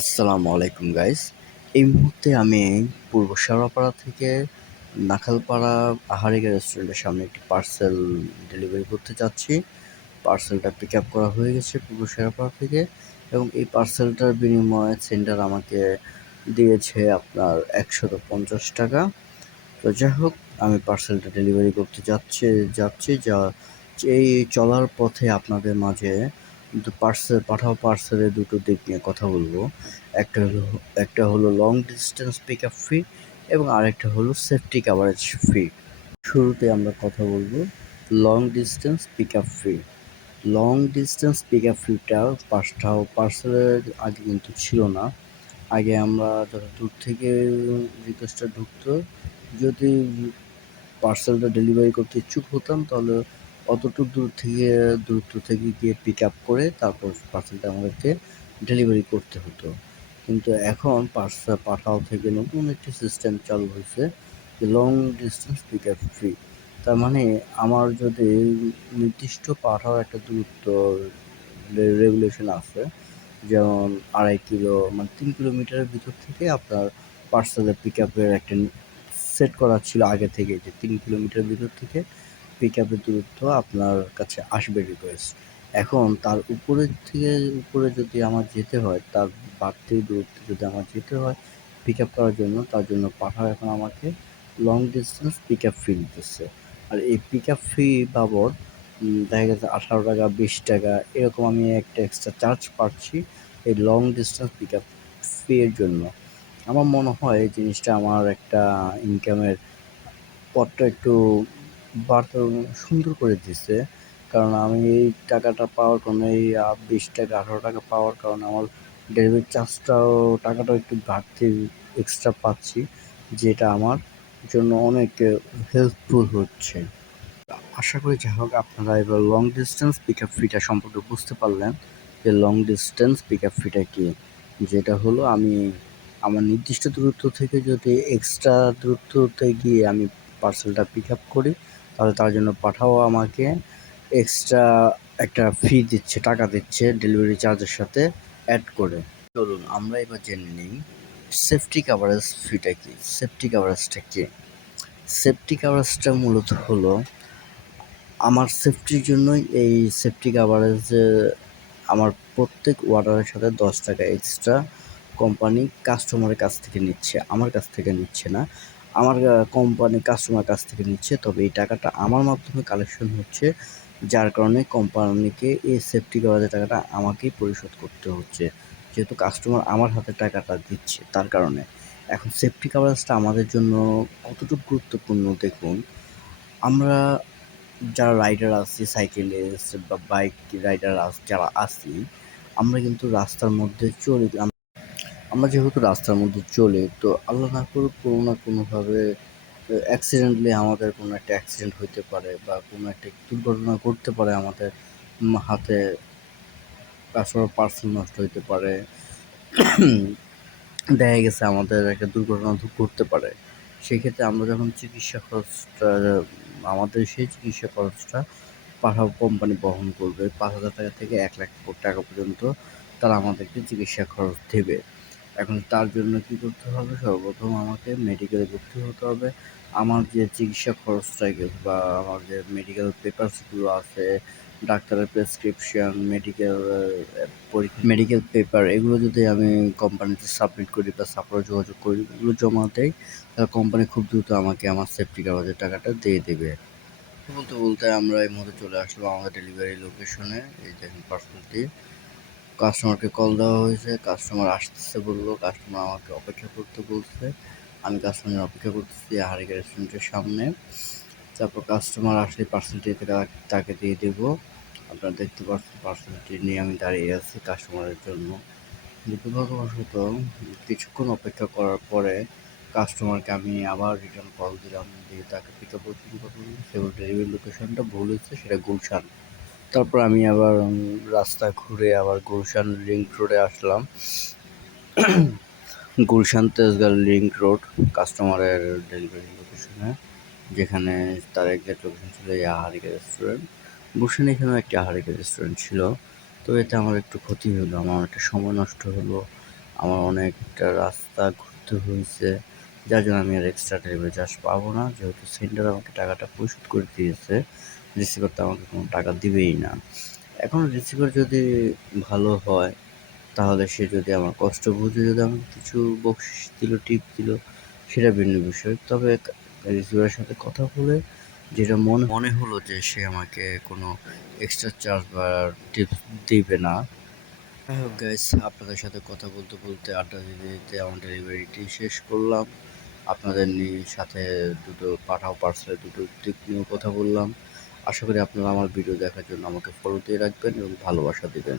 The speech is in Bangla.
আসসালামু আলাইকুম গাইস। এই মুহূর্তে আমি পূর্ব শেওড়াপাড়া থেকে নাখালপাড়া আহারিকা রেস্টুরেন্টের সামনে একটি পার্সেল ডেলিভারি করতে যাচ্ছি। পার্সেলটা পিক আপ করা হয়ে গেছে পূর্ব শেওড়াপাড়া থেকে, এবং এই পার্সেলটার বিনিময়ে সেন্ডার আমাকে দিয়েছে আপনার ১৫০ টাকা। তো যাই হোক, আমি পার্সেলটা ডেলিভারি করতে যাচ্ছি এই চলার পথে আপনাদের মাঝে পার্সেলের দুটো দিক নিয়ে কথা বলবো। একটা হলো long distance pick up fee, এবং আরেকটা হলো সেফটি কাভারেজ ফি। শুরুতে আমরা কথা বলবো long distance pick up fee. Long distance pick up ফিটা পার্সেলের আগে কিন্তু ছিল না। আগে আমরা যত দূর থেকে রিকোয়েস্টটা ঢুকতো, যদি পার্সেলটা ডেলিভারি করতে ইচ্ছুক হতাম, তাহলে অতটুক দূরত্ব থেকে গিয়ে পিক আপ করে তারপর পার্সেলটা আমাদেরকে ডেলিভারি করতে হতো। কিন্তু এখন পার্সেল পাঠাও থেকে নতুন একটি সিস্টেম চালু হয়েছে, যে long distance pick up free. তার মানে আমার যদি নির্দিষ্ট পাঠাও একটা দূরত্ব রেগুলেশন আছে, যেমন 2.5 কিলো মানে 3 কিলোমিটারের ভিতর থেকে আপনার পার্সেলের পিক আপের একটা সেট করা ছিল আগে থেকে, যে 3 কিলোমিটারের ভিতর থেকে পিক আপের দূরত্ব আপনার কাছে আসবে রিকোয়েস্ট। এখন তার উপরে যদি আমার যেতে হয়, তার বাড়তি দূরত্বে যদি আমার যেতে হয় পিক আপ করার জন্য, তার জন্য পাঠাও এখন আমাকে long distance pick up fee দিতেছে। আর এই পিক আপ ফি বাবদ দেখা গেছে 18 টাকা, 20 টাকা এরকম আমি একটা এক্সট্রা চার্জ পাচ্ছি এই long distance pick up fee এর জন্য। আমার মনে হয় এই জিনিসটা আমার একটা ইনকামের পথটা একটু বাড়তে সুন্দর করে দিচ্ছে। কারণ আমি এই টাকাটা পাওয়ার কারণে, এই 20 টাকা 18 টাকা পাওয়ার কারণে আমার ডেলিভারি টাকাটাও একটু বাড়তি এক্সট্রা পাচ্ছি, যেটা আমার জন্য অনেক হেল্পফুল হচ্ছে। আশা করি যাই হোক, আপনারা এবার লং ডিস্টেন্স পিক আপ ফিটা সম্পর্কে বুঝতে পারলেন, যে লং ডিস্টেন্স পিক আপ ফিটা কি। যেটা হলো, আমি আমার নির্দিষ্ট দূরত্ব থেকে যদি এক্সট্রা দূরত্বতে গিয়ে আমি পার্সেলটা পিক আপ করি, তাহলে তার জন্য পাঠাও আমাকে এক্সট্রা একটা ফি দিচ্ছে, টাকা দিচ্ছে ডেলিভারি চার্জের সাথে অ্যাড করে। চলুন আমরা এবার জেনে নিই সেফটি কাভারেজ ফিটা কি। সেফটি কাভারেজটা কি? সেফটি কাভারেজটা মূলত হলো আমার সেফটির জন্যই। এই সেফটি কাভারেজে আমার প্রত্যেক অর্ডারের সাথে 10 টাকা এক্সট্রা কোম্পানি কাস্টমারের কাছ থেকে নিচ্ছে, আমার কাছ থেকে নিচ্ছে না। আমার কোম্পানি কাস্টমার কাছ থেকে নিচ্ছে, তবে এই টাকাটা আমার মাধ্যমে কালেকশন হচ্ছে, যার কারণে কোম্পানিকে এই সেফটি কাভারেজের টাকাটা আমাকেই পরিশোধ করতে হচ্ছে, যেহেতু কাস্টমার আমার হাতে টাকাটা দিচ্ছে তার কারণে। এখন সেফটি কাভারেজটা আমাদের জন্য কতটুকু গুরুত্বপূর্ণ দেখুন। আমরা যারা রাইডার আছি, সাইকেলিস্ট বা বাইক রাইডার যারা আছি, আমরা কিন্তু রাস্তার মধ্যে চলি। আমরা যেহেতু রাস্তার মধ্যে চলি, তো আল্লাহ না করুক কোনো না কোনোভাবে অ্যাক্সিডেন্টলি আমাদের কোনো একটা অ্যাক্সিডেন্ট হইতে পারে, বা কোনো একটা দুর্ঘটনা ঘটতে পারে আমাদের হাতে, কারোর পার্সেল নষ্ট হইতে পারে, দেখা গেছে আমাদের একটা দুর্ঘটনা ঘটতে পারে। সেক্ষেত্রে আমরা যখন চিকিৎসা খরচটা, আমাদের সেই চিকিৎসা খরচটা পাঠাও কোম্পানি বহন করবে। 5,000 টাকা থেকে 1,00,000 টাকা পর্যন্ত তারা আমাদেরকে চিকিৎসা খরচ দেবে। এখন তার জন্য কী করতে হবে? সর্বপ্রথম আমাকে মেডিকেলে ভর্তি হতে হবে। আমার যে চিকিৎসা খরচটা বা আমার যে মেডিকেল পেপারসগুলো আছে, ডাক্তারের প্রেসক্রিপশন, মেডিকেল পেপার, এগুলো যদি আমি কোম্পানিতে সাবমিট করি বা সাপোর্টে যোগাযোগ করি, এগুলো জমা দেই, তাহলে কোম্পানি খুব দ্রুত আমাকে আমার সেফটি কাভারেজের টাকাটা দিয়ে দেবে। বলতে বলতে আমরা এই মুহূর্তে চলে আসলাম আমাদের ডেলিভারি লোকেশনে। এই দেখেন পার্সেলটি, কাস্টমারকে কল দেওয়া হয়েছে, কাস্টমার আসতেছে বললো, কাস্টমার আমাকে অপেক্ষা করতে বলছে। আমি কাস্টমারের অপেক্ষা করতেছি আহারিকা রেস্টুরেন্টের সামনে। তারপর কাস্টমার আসলে পার্সেলটি তাকে দিয়ে দেবো। আপনারা দেখতে পাচ্ছেন পার্সেলটি নিয়ে আমি দাঁড়িয়ে আছি কাস্টমারের জন্য। দুর্ভাগ্যবশত কিছুক্ষণ অপেক্ষা করার পরে কাস্টমারকে আমি আবার রিটার্ন কল দিলাম, দিয়ে তাকে পিক আপ করলাম। সেগুলো ডেলিভারি লোকেশনটা ভুল হয়েছে, সেটা গুলশান। তারপর আমি আবার রাস্তা ঘুরে আবার গুলশান লিংক রোডে আসলাম। গুলশান তেজগাঁ লিংক রোড কাস্টমারের ডেলিভারি লোকেশনে, যেখানে তার এক্সাক্ট লোকেশন ছিল এই আহারিকা রেস্টুরেন্ট। গুলশানে এখানেও একটি আহারিকা রেস্টুরেন্ট ছিল। তো এতে আমার একটু ক্ষতি হলো, আমার একটা সময় নষ্ট হলো, আমার অনেকটা রাস্তা ঘুরতে হয়েছে, যার জন্য আমি আর এক্সট্রা ডেলিভারি চার্জ পাবো না, যেহেতু সেন্ডার আমাকে টাকাটা পরিশোধ করে দিয়েছে। রিসিভার তো আমাকে কোনো টাকা দিবেই না। এখন রিসিভার যদি ভালো হয়, তাহলে সে যদি আমার কষ্ট বুঝে যদি আমাকে কিছু বকশিস দিল, টিপ দিল, সেটা ভিন্ন বিষয়। তবে রিসিভারের সাথে কথা বলে যেটা মনে মনে হলো যে সে আমাকে কোনো এক্সট্রা চার্জ বা টিপস দিবে না। যাই হোক গাইস, আপনাদের সাথে কথা বলতে বলতে, আড্ডা দিতে দিতে আমার ডেলিভারিটি শেষ করলাম। আপনাদের সাথে দুটো পাঠাও পার্সেলের দুটো দিক নিয়েও কথা বললাম। আশা করি আপনারা আমার ভিডিও দেখার জন্য আমাকে ফলো দিয়ে রাখবেন এবং ভালোবাসা দিবেন।